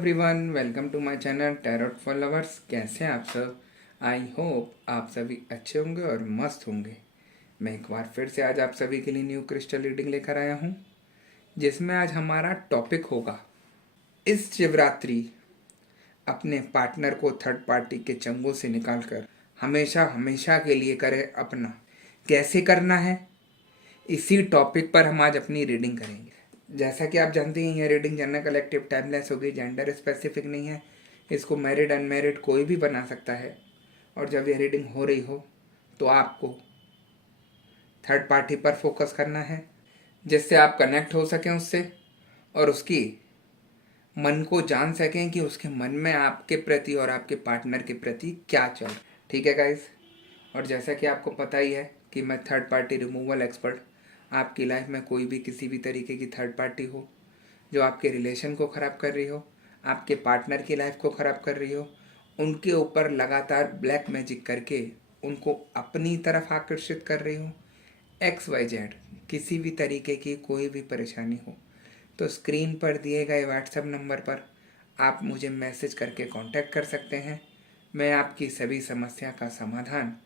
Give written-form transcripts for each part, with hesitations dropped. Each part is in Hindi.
Everyone, welcome to my channel tarot for lovers. कैसे हैं आप सब? आई होप आप सभी अच्छे होंगे और मस्त होंगे। मैं एक बार फिर से आज आप सभी के लिए न्यू क्रिस्टल रीडिंग लेकर आया हूं, जिसमें आज हमारा टॉपिक होगा इस शिवरात्रि अपने पार्टनर को थर्ड पार्टी के चंगुल से निकालकर हमेशा हमेशा के लिए करे अपना। कैसे करना है, इसी टॉपिक पर हम आज अपनी रीडिंग करेंगे। जैसा कि आप जानते हैं, ये रीडिंग जनरल कलेक्टिव टाइमलेस होगी, जेंडर स्पेसिफिक नहीं है। इसको मैरिड अनमैरिड कोई भी बना सकता है। और जब ये रीडिंग हो रही हो तो आपको थर्ड पार्टी पर फोकस करना है, जिससे आप कनेक्ट हो सकें उससे और उसकी मन को जान सकें कि उसके मन में आपके प्रति और आपके पार्टनर के प्रति क्या चल रहा है। ठीक है गाइस? और जैसा कि आपको पता ही है कि मैं थर्ड पार्टी रिमूवल एक्सपर्ट। आपकी लाइफ में कोई भी किसी भी तरीके की थर्ड पार्टी हो जो आपके रिलेशन को ख़राब कर रही हो, आपके पार्टनर की लाइफ को ख़राब कर रही हो, उनके ऊपर लगातार ब्लैक मैजिक करके उनको अपनी तरफ आकर्षित कर रही हो, XYZ किसी भी तरीके की कोई भी परेशानी हो, तो स्क्रीन पर दिए गए व्हाट्सएप नंबर पर आप मुझे मैसेज करके कांटेक्ट कर सकते हैं। मैं आपकी सभी समस्या का समाधान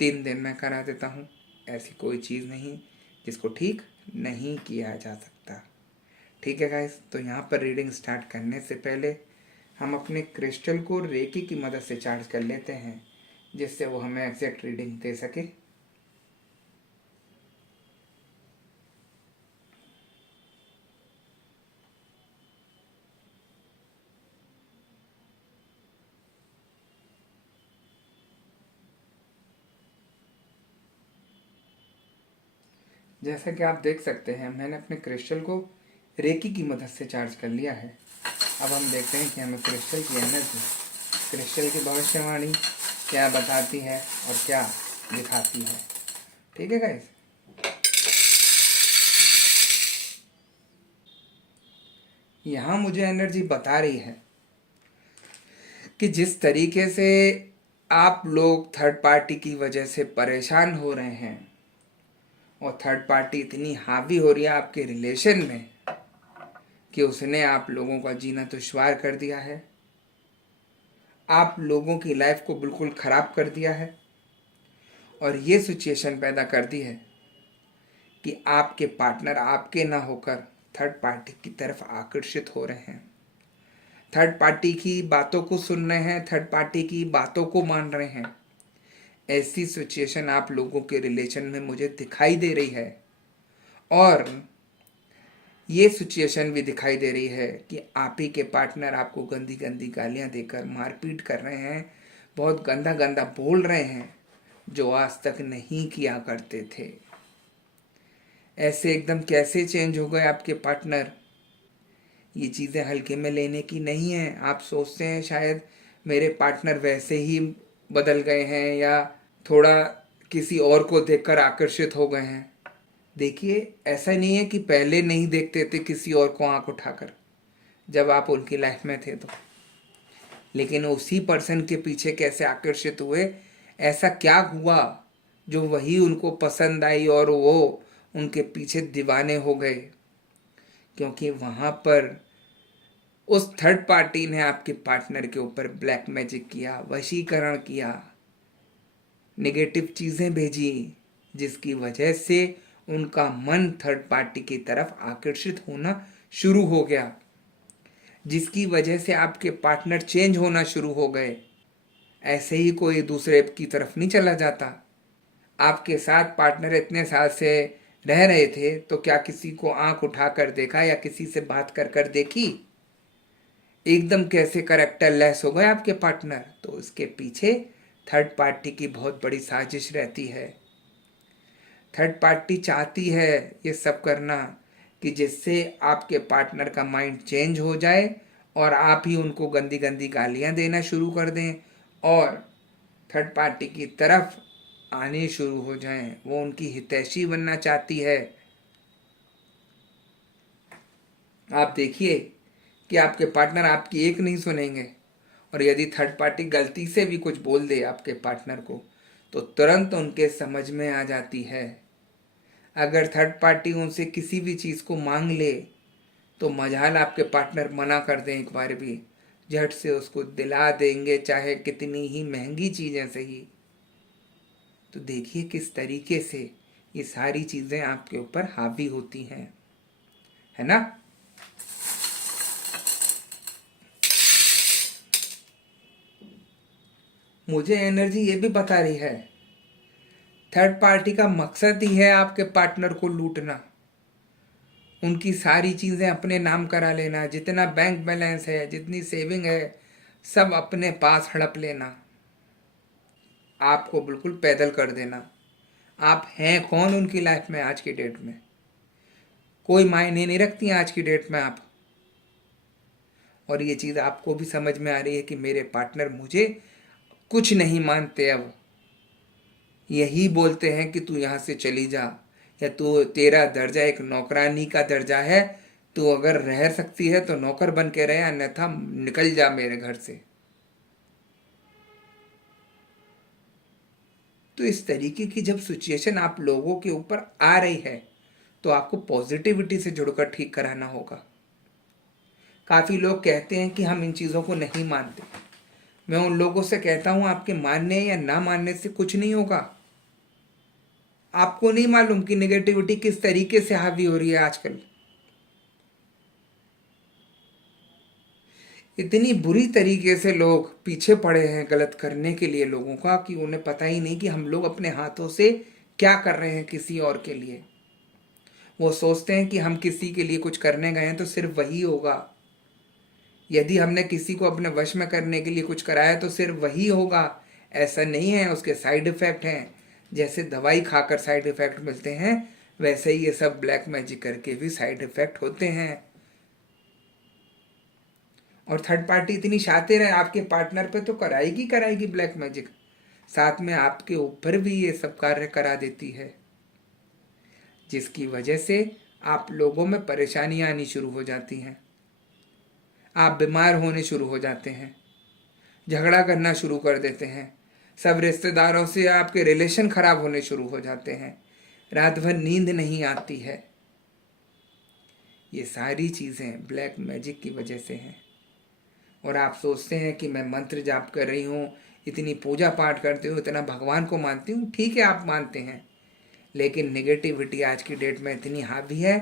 3 दिन में करा देता हूँ। ऐसी कोई चीज़ नहीं जिसको ठीक नहीं किया जा सकता। ठीक है गाइस? तो यहाँ पर रीडिंग स्टार्ट करने से पहले हम अपने क्रिस्टल को रेकी की मदद से चार्ज कर लेते हैं, जिससे वो हमें एग्जैक्ट रीडिंग दे सके। जैसा कि आप देख सकते हैं, मैंने अपने क्रिस्टल को रेकी की मदद से चार्ज कर लिया है। अब हम देखते हैं कि हमें क्रिस्टल की एनर्जी, क्रिस्टल की भविष्यवाणी क्या बताती है और क्या दिखाती है। ठीक है गाइस? यहाँ मुझे एनर्जी बता रही है कि जिस तरीके से आप लोग थर्ड पार्टी की वजह से परेशान हो रहे हैं और थर्ड पार्टी इतनी हावी हो रही है आपके रिलेशन में कि उसने आप लोगों का जीना दुश्वार कर दिया है, आप लोगों की लाइफ को बिल्कुल ख़राब कर दिया है और ये सिचुएशन पैदा कर दी है कि आपके पार्टनर आपके ना होकर थर्ड पार्टी की तरफ आकर्षित हो रहे हैं, थर्ड पार्टी की बातों को सुन रहे हैं, थर्ड पार्टी की बातों को मान रहे हैं। ऐसी सिचुएशन आप लोगों के रिलेशन में मुझे दिखाई दे रही है। और ये सिचुएशन भी दिखाई दे रही है कि आप ही के पार्टनर आपको गंदी गंदी गालियां देकर मारपीट कर रहे हैं, बहुत गंदा गंदा बोल रहे हैं, जो आज तक नहीं किया करते थे। ऐसे एकदम कैसे चेंज हो गए आपके पार्टनर? ये चीज़ें हल्के में लेने की नहीं है। आप सोचते हैं शायद मेरे पार्टनर वैसे ही बदल गए हैं या थोड़ा किसी और को देखकर आकर्षित हो गए हैं। देखिए, ऐसा नहीं है कि पहले नहीं देखते थे किसी और को आंख उठाकर जब आप उनकी लाइफ में थे तो, लेकिन उसी पर्सन के पीछे कैसे आकर्षित हुए, ऐसा क्या हुआ जो वही उनको पसंद आई और वो उनके पीछे दीवाने हो गए? क्योंकि वहाँ पर उस थर्ड पार्टी ने आपके पार्टनर के ऊपर ब्लैक मैजिक किया, वशीकरण किया, नेगेटिव चीज़ें भेजी, जिसकी वजह से उनका मन थर्ड पार्टी की तरफ आकर्षित होना शुरू हो गया, जिसकी वजह से आपके पार्टनर चेंज होना शुरू हो गए। ऐसे ही कोई दूसरे की तरफ नहीं चला जाता। आपके साथ पार्टनर इतने साल से रह रहे थे तो क्या किसी को आंख उठाकर देखा या किसी से बात कर कर देखी? एकदम कैसे करेक्टर लेस हो गए आपके पार्टनर। तो इसके पीछे थर्ड पार्टी की बहुत बड़ी साजिश रहती है। थर्ड पार्टी चाहती है ये सब करना कि जिससे आपके पार्टनर का माइंड चेंज हो जाए और आप ही उनको गंदी गंदी गालियां देना शुरू कर दें और थर्ड पार्टी की तरफ आने शुरू हो जाएं। वो उनकी हितैषी बनना चाहती है। आप देखिए कि आपके पार्टनर आपकी एक नहीं सुनेंगे, और यदि थर्ड पार्टी गलती से भी कुछ बोल दे आपके पार्टनर को तो तुरंत उनके समझ में आ जाती है। अगर थर्ड पार्टी उनसे किसी भी चीज़ को मांग ले तो मजाल आपके पार्टनर मना कर दें एक बार भी, झट से उसको दिला देंगे, चाहे कितनी ही महंगी चीज़ें सही। तो देखिए किस तरीके से ये सारी चीज़ें आपके ऊपर हावी होती हैं, है ना। मुझे एनर्जी ये भी बता रही है, थर्ड पार्टी का मकसद ही है आपके पार्टनर को लूटना, उनकी सारी चीज़ें अपने नाम करा लेना, जितना बैंक बैलेंस है, जितनी सेविंग है, सब अपने पास हड़प लेना, आपको बिल्कुल पैदल कर देना। आप हैं कौन उनकी लाइफ में आज की डेट में, कोई मायने नहीं रखती आज की डेट में आप। और ये चीज़ आपको भी समझ में आ रही है कि मेरे पार्टनर मुझे कुछ नहीं मानते, अब यही बोलते हैं कि तू यहाँ से चली जा, या तू, तेरा दर्जा एक नौकरानी का दर्जा है, तू अगर रह सकती है तो नौकर बन के रहे, अन्यथा निकल जा मेरे घर से। तो इस तरीके की जब सिचुएशन आप लोगों के ऊपर आ रही है तो आपको पॉजिटिविटी से जुड़कर ठीक कराना होगा। काफ़ी लोग कहते हैं कि हम इन चीज़ों को नहीं मानते। मैं उन लोगों से कहता हूँ, आपके मानने या ना मानने से कुछ नहीं होगा। आपको नहीं मालूम कि नेगेटिविटी किस तरीके से हावी हो रही है आजकल। इतनी बुरी तरीके से लोग पीछे पड़े हैं गलत करने के लिए लोगों का, कि उन्हें पता ही नहीं कि हम लोग अपने हाथों से क्या कर रहे हैं किसी और के लिए। वो सोचते हैं कि हम किसी के लिए कुछ करने गए हैं तो सिर्फ वही होगा, यदि हमने किसी को अपने वश में करने के लिए कुछ कराया तो सिर्फ वही होगा। ऐसा नहीं है, उसके साइड इफ़ेक्ट हैं। जैसे दवाई खाकर साइड इफ़ेक्ट मिलते हैं, वैसे ही ये सब ब्लैक मैजिक करके भी साइड इफ़ेक्ट होते हैं। और थर्ड पार्टी इतनी शातिर है, आपके पार्टनर पे तो कराएगी ब्लैक मैजिक, साथ में आपके ऊपर भी ये सब कार्य करा देती है, जिसकी वजह से आप लोगों में परेशानियां आनी शुरू हो जाती हैं। आप बीमार होने शुरू हो जाते हैं, झगड़ा करना शुरू कर देते हैं, सब रिश्तेदारों से आपके रिलेशन खराब होने शुरू हो जाते हैं, रात भर नींद नहीं आती है। ये सारी चीज़ें ब्लैक मैजिक की वजह से हैं। और आप सोचते हैं कि मैं मंत्र जाप कर रही हूँ, इतनी पूजा पाठ करती हूँ, इतना भगवान को मानती हूँ। ठीक है, आप मानते हैं, लेकिन नेगेटिविटी आज की डेट में इतनी हावी है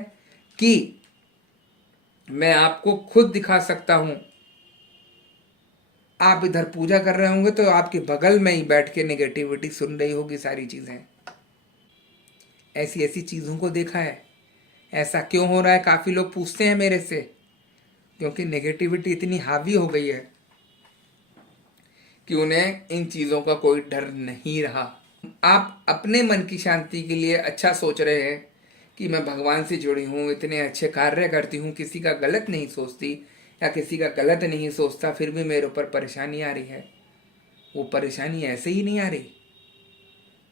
कि मैं आपको खुद दिखा सकता हूँ। आप इधर पूजा कर रहे होंगे तो आपके बगल में ही बैठ के नेगेटिविटी सुन रही होगी सारी चीज़ें। ऐसी ऐसी चीज़ों को देखा है। ऐसा क्यों हो रहा है, काफ़ी लोग पूछते हैं मेरे से, क्योंकि नेगेटिविटी इतनी हावी हो गई है कि उन्हें इन चीज़ों का कोई डर नहीं रहा। आप अपने मन की शांति के लिए अच्छा सोच रहे हैं कि मैं भगवान से जुड़ी हूँ, इतने अच्छे कार्य करती हूँ, किसी का गलत नहीं सोचती या किसी का गलत नहीं सोचता, फिर भी मेरे ऊपर परेशानी आ रही है। वो परेशानी ऐसे ही नहीं आ रही,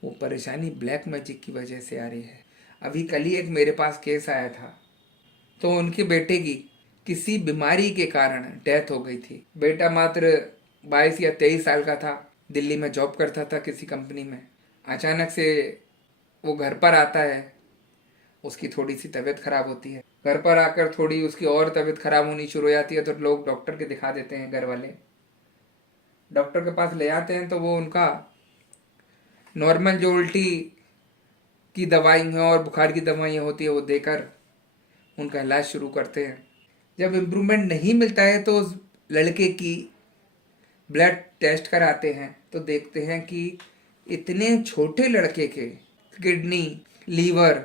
वो परेशानी ब्लैक मैजिक की वजह से आ रही है। अभी कल ही एक मेरे पास केस आया था, तो उनके बेटे की किसी बीमारी के कारण डेथ हो गई थी। बेटा मात्र 22 या 23 साल का था, दिल्ली में जॉब करता था किसी कंपनी में। अचानक से वो घर पर आता है, उसकी थोड़ी सी तबीयत खराब होती है। घर पर आकर थोड़ी उसकी और तबीयत खराब होनी शुरू हो जाती है, तो लोग डॉक्टर के दिखा देते हैं। घर वाले डॉक्टर के पास ले आते हैं तो वो उनका नॉर्मल जो उल्टी की दवाई और बुखार की दवाइयाँ होती है वो देकर उनका इलाज शुरू करते हैं। जब इम्प्रूवमेंट नहीं मिलता है तो उस लड़के की ब्लड टेस्ट कराते हैं, तो देखते हैं कि इतने छोटे लड़के के किडनी, लीवर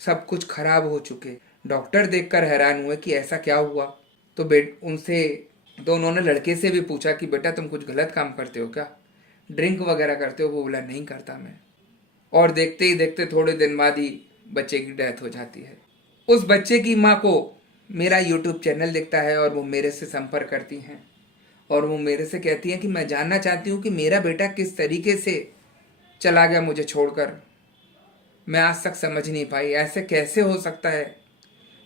सब कुछ खराब हो चुके। डॉक्टर देखकर हैरान हुए कि ऐसा क्या हुआ। तो उन्होंने लड़के से भी पूछा कि बेटा तुम कुछ गलत काम करते हो क्या, ड्रिंक वगैरह करते हो। वो बोला नहीं करता मैं। और देखते ही देखते थोड़े दिन बाद ही बच्चे की डेथ हो जाती है। उस बच्चे की माँ को मेरा यूट्यूब चैनल दिखता है और वो मेरे से संपर्क करती हैं और वो मेरे से कहती हैं कि मैं जानना चाहती हूँ कि मेरा बेटा किस तरीके से चला गया मुझे छोड़कर। मैं आज तक समझ नहीं पाई, ऐसे कैसे हो सकता है।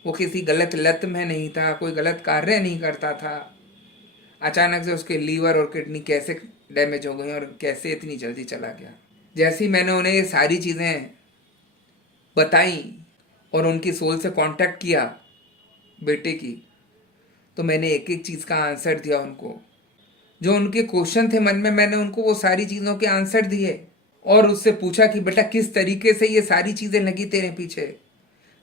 वो किसी गलत लत में नहीं था, कोई गलत कार्य नहीं करता था, अचानक से उसके लीवर और किडनी कैसे डैमेज हो गई और कैसे इतनी जल्दी चला गया। जैसे ही मैंने उन्हें ये सारी चीज़ें बताई और उनकी सोल से कांटेक्ट किया, बेटे की, तो मैंने एक एक चीज़ का आंसर दिया उनको। जो उनके क्वेश्चन थे मन में, मैंने उनको वो सारी चीज़ों के आंसर दिए और उससे पूछा कि बेटा किस तरीके से ये सारी चीज़ें लगी तेरे पीछे।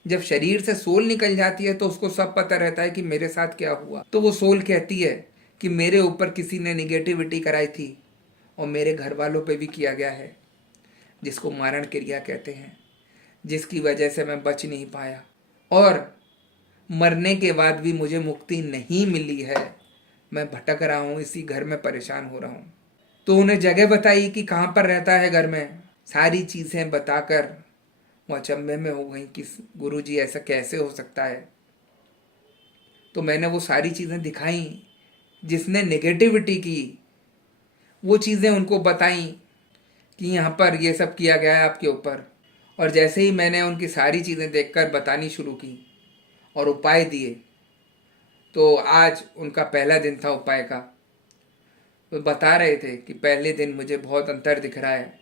जब शरीर से सोल निकल जाती है तो उसको सब पता रहता है कि मेरे साथ क्या हुआ। तो वो सोल कहती है कि मेरे ऊपर किसी ने निगेटिविटी कराई थी और मेरे घर वालों पे भी किया गया है, जिसको मारण क्रिया कहते हैं, जिसकी वजह से मैं बच नहीं पाया और मरने के बाद भी मुझे मुक्ति नहीं मिली है। मैं भटक रहा हूँ, इसी घर में परेशान हो रहा हूँ। तो उन्हें जगह बताई कि कहाँ पर रहता है घर में। सारी चीज़ें बताकर वो अचंभे में हो गई कि गुरुजी ऐसा कैसे हो सकता है। तो मैंने वो सारी चीज़ें दिखाई, जिसने नेगेटिविटी की वो चीज़ें उनको बताई कि यहाँ पर ये सब किया गया है आपके ऊपर। और जैसे ही मैंने उनकी सारी चीज़ें देखकर बतानी शुरू की और उपाय दिए, तो आज उनका पहला दिन था उपाय का। वो बता रहे थे कि पहले दिन मुझे बहुत अंतर दिख रहा है।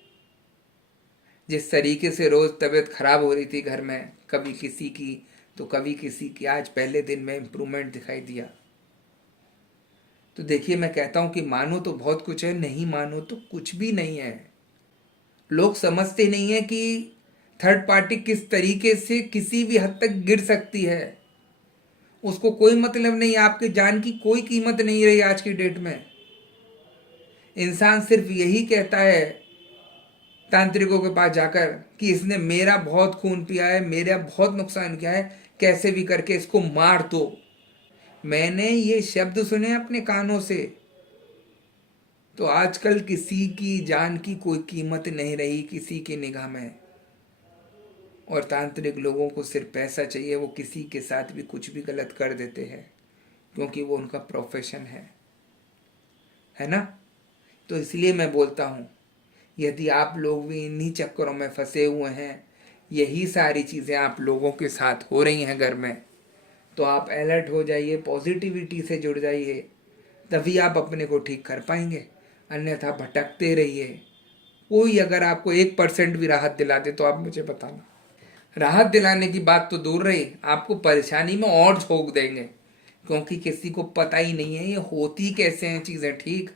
जिस तरीके से रोज़ तबीयत खराब हो रही थी घर में, कभी किसी की तो कभी किसी की, आज पहले दिन में इम्प्रूवमेंट दिखाई दिया। तो देखिए, मैं कहता हूँ कि मानो तो बहुत कुछ है, नहीं मानो तो कुछ भी नहीं है। लोग समझते नहीं है कि थर्ड पार्टी किस तरीके से किसी भी हद तक गिर सकती है। उसको कोई मतलब नहीं, आपकी जान की कोई कीमत नहीं रही आज की डेट में। इंसान सिर्फ यही कहता है तांत्रिकों के पास जाकर कि इसने मेरा बहुत खून पिया है, मेरा बहुत नुकसान किया है, कैसे भी करके इसको मार दो। मैंने ये शब्द सुने अपने कानों से। तो आजकल किसी की जान की कोई कीमत नहीं रही किसी की निगाह में। और तांत्रिक लोगों को सिर्फ पैसा चाहिए, वो किसी के साथ भी कुछ भी गलत कर देते हैं, क्योंकि वो उनका प्रोफेशन है ना। तो इसलिए मैं बोलता हूँ, यदि आप लोग भी इन्हीं चक्करों में फंसे हुए हैं, यही सारी चीज़ें आप लोगों के साथ हो रही हैं घर में, तो आप अलर्ट हो जाइए, पॉजिटिविटी से जुड़ जाइए, तभी आप अपने को ठीक कर पाएंगे। अन्यथा भटकते रहिए। कोई अगर आपको 1% भी राहत दिला दे तो आप मुझे बताना। राहत दिलाने की बात तो दूर रही, आपको परेशानी में और झोंक देंगे, क्योंकि किसी को पता ही नहीं है ये होती कैसे हैं चीज़ें। ठीक,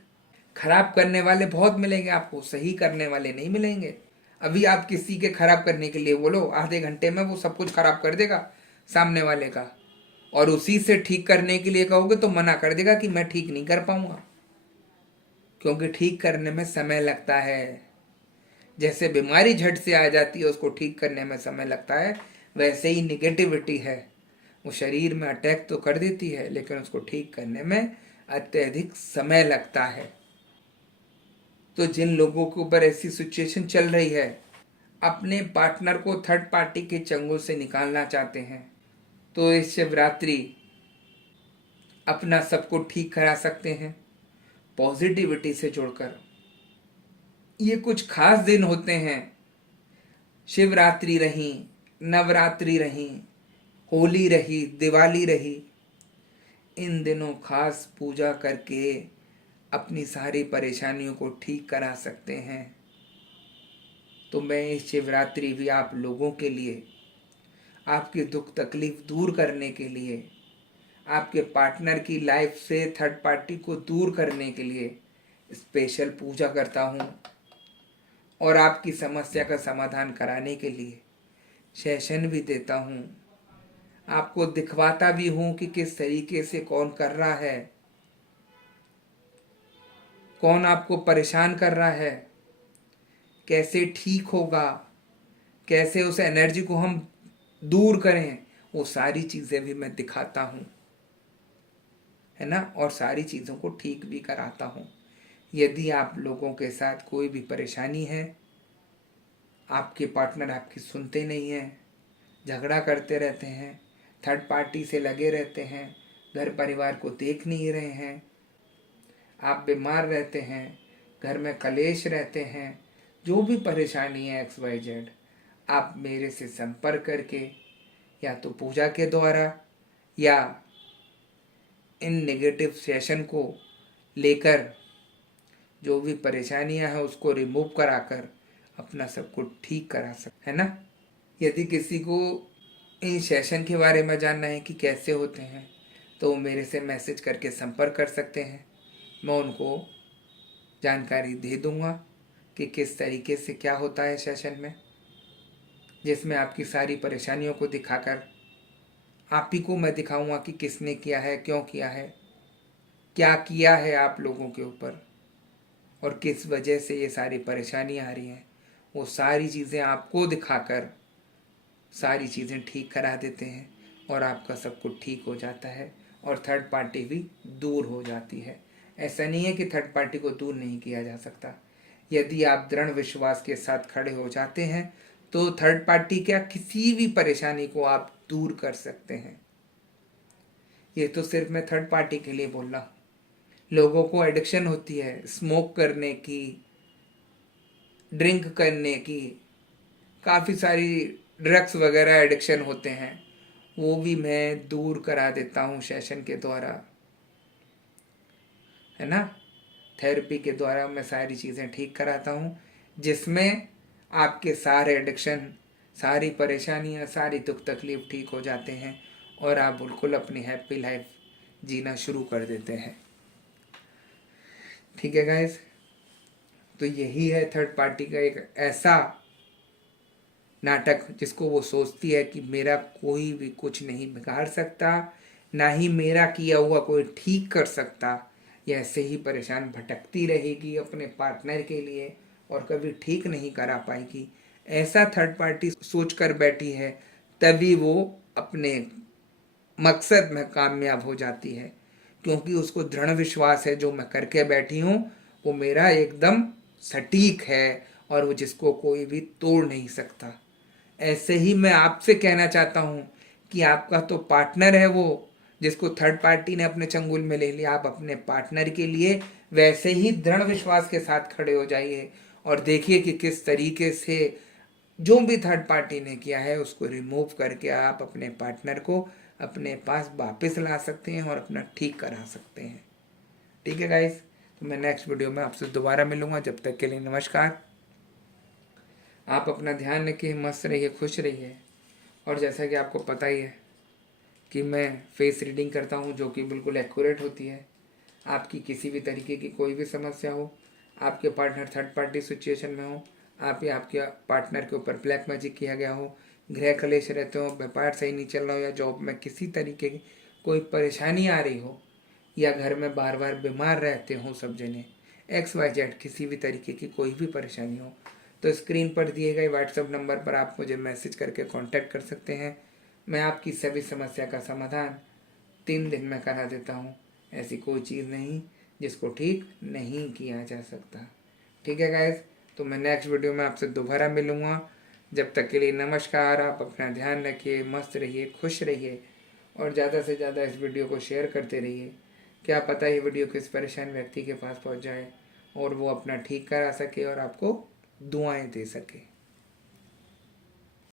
खराब करने वाले बहुत मिलेंगे आपको, सही करने वाले नहीं मिलेंगे। अभी आप किसी के खराब करने के लिए बोलो, आधे घंटे में वो सब कुछ खराब कर देगा सामने वाले का, और उसी से ठीक करने के लिए कहोगे तो मना कर देगा कि मैं ठीक नहीं कर पाऊंगा, क्योंकि ठीक करने में समय लगता है। जैसे बीमारी झट से आ जाती है, उसको ठीक करने में समय लगता है, वैसे ही निगेटिविटी है, वो शरीर में अटैक तो कर देती है, लेकिन उसको ठीक करने में अत्यधिक समय लगता है। तो जिन लोगों के ऊपर ऐसी सिचुएशन चल रही है, अपने पार्टनर को थर्ड पार्टी के चंगुल से निकालना चाहते हैं, तो इस शिवरात्रि अपना सबको ठीक करा सकते हैं पॉजिटिविटी से जुड़कर। ये कुछ खास दिन होते हैं, शिवरात्रि रही, नवरात्रि रही, होली रही, दिवाली रही, इन दिनों खास पूजा करके अपनी सारी परेशानियों को ठीक करा सकते हैं। तो मैं इस शिवरात्रि भी आप लोगों के लिए, आपके दुख तकलीफ दूर करने के लिए, आपके पार्टनर की लाइफ से थर्ड पार्टी को दूर करने के लिए स्पेशल पूजा करता हूँ, और आपकी समस्या का समाधान कराने के लिए सेशन भी देता हूँ। आपको दिखवाता भी हूँ कि किस तरीके से कौन कर रहा है, कौन आपको परेशान कर रहा है, कैसे ठीक होगा, कैसे उस एनर्जी को हम दूर करें, वो सारी चीज़ें भी मैं दिखाता हूँ, है ना। और सारी चीज़ों को ठीक भी कराता हूँ। यदि आप लोगों के साथ कोई भी परेशानी है, आपके पार्टनर आपकी सुनते नहीं हैं, झगड़ा करते रहते हैं, थर्ड पार्टी से लगे रहते हैं, घर परिवार को देख नहीं रहे हैं, आप बीमार रहते हैं, घर में कलेश रहते हैं, जो भी परेशानी है XYZ, आप मेरे से संपर्क करके या तो पूजा के द्वारा या इन नेगेटिव सेशन को लेकर जो भी परेशानियां हैं उसको रिमूव कराकर अपना सब कुछ ठीक करा सकते, है ना। यदि किसी को इन सेशन के बारे में जानना है कि कैसे होते हैं, तो वो मेरे से मैसेज करके संपर्क कर सकते हैं। मैं उनको जानकारी दे दूंगा कि किस तरीके से क्या होता है सेशन में, जिसमें आपकी सारी परेशानियों को दिखाकर आप ही को मैं दिखाऊंगा कि किसने किया है, क्यों किया है, क्या किया है आप लोगों के ऊपर, और किस वजह से ये सारी परेशानियाँ आ रही हैं। वो सारी चीज़ें आपको दिखाकर सारी चीज़ें ठीक करा देते हैं और आपका सब कुछ ठीक हो जाता है और थर्ड पार्टी भी दूर हो जाती है। ऐसा नहीं है कि थर्ड पार्टी को दूर नहीं किया जा सकता। यदि आप दृढ़ विश्वास के साथ खड़े हो जाते हैं तो थर्ड पार्टी क्या, किसी भी परेशानी को आप दूर कर सकते हैं। ये तो सिर्फ मैं थर्ड पार्टी के लिए बोल रहा हूँ। लोगों को एडिक्शन होती है स्मोक करने की, ड्रिंक करने की, काफ़ी सारी ड्रग्स वगैरह एडिक्शन होते हैं, वो भी मैं दूर करा देता हूँ सेशन के द्वारा, है ना। थेरेपी के द्वारा मैं सारी चीज़ें ठीक कराता हूँ, जिसमें आपके सारे एडिक्शन, सारी परेशानियाँ, सारी दुख तकलीफ ठीक हो जाते हैं और आप बिल्कुल अपनी हैप्पी लाइफ जीना शुरू कर देते हैं। ठीक है गाइस, तो यही है थर्ड पार्टी का एक ऐसा नाटक जिसको वो सोचती है कि मेरा कोई भी कुछ नहीं बिगाड़ सकता, ना ही मेरा किया हुआ कोई ठीक कर सकता। ये ऐसे ही परेशान भटकती रहेगी अपने पार्टनर के लिए और कभी ठीक नहीं करा पाएगी। ऐसा थर्ड पार्टी सोच कर बैठी है, तभी वो अपने मकसद में कामयाब हो जाती है, क्योंकि उसको दृढ़ विश्वास है जो मैं करके बैठी हूँ वो मेरा एकदम सटीक है और वो जिसको कोई भी तोड़ नहीं सकता। ऐसे ही मैं आपसे कहना चाहता हूँ कि आपका तो पार्टनर है वो, जिसको थर्ड पार्टी ने अपने चंगुल में ले लिया। आप अपने पार्टनर के लिए वैसे ही दृढ़ विश्वास के साथ खड़े हो जाइए और देखिए कि किस तरीके से जो भी थर्ड पार्टी ने किया है उसको रिमूव करके आप अपने पार्टनर को अपने पास वापस ला सकते हैं और अपना ठीक करा सकते हैं। ठीक है गाइस, तो मैं नेक्स्ट वीडियो में आपसे दोबारा मिलूंगा। जब तक के लिए नमस्कार। आप अपना ध्यान रखिए, मस्त रहिए, खुश रहिए। और जैसा कि आपको पता ही है कि मैं फेस रीडिंग करता हूँ जो कि बिल्कुल एक्यूरेट होती है। आपकी किसी भी तरीके की कोई भी समस्या हो, आपके पार्टनर थर्ड पार्टी सिचुएशन में हो, आप या आपके पार्टनर के ऊपर ब्लैक मैजिक किया गया हो, गृह कलेश रहते हो, व्यापार सही नहीं चल रहा हो, या जॉब में किसी तरीके की कोई परेशानी आ रही हो, या घर में बार बार बीमार रहते हो सब जने, XYZ किसी भी तरीके की कोई भी परेशानी हो, तो स्क्रीन पर दिए गए व्हाट्सएप नंबर पर आप मुझे मैसेज करके कांटेक्ट कर सकते हैं। मैं आपकी सभी समस्या का समाधान 3 दिन में करा देता हूँ। ऐसी कोई चीज़ नहीं जिसको ठीक नहीं किया जा सकता। ठीक है गाइस, तो मैं नेक्स्ट वीडियो में आपसे दोबारा मिलूँगा। जब तक के लिए नमस्कार। आप अपना ध्यान रखिए, मस्त रहिए, खुश रहिए और ज़्यादा से ज़्यादा इस वीडियो को शेयर करते रहिए। क्या पता ये वीडियो किस परेशान व्यक्ति के पास पहुंच जाए और वो अपना ठीक करा सके और आपको दुआएं दे सके।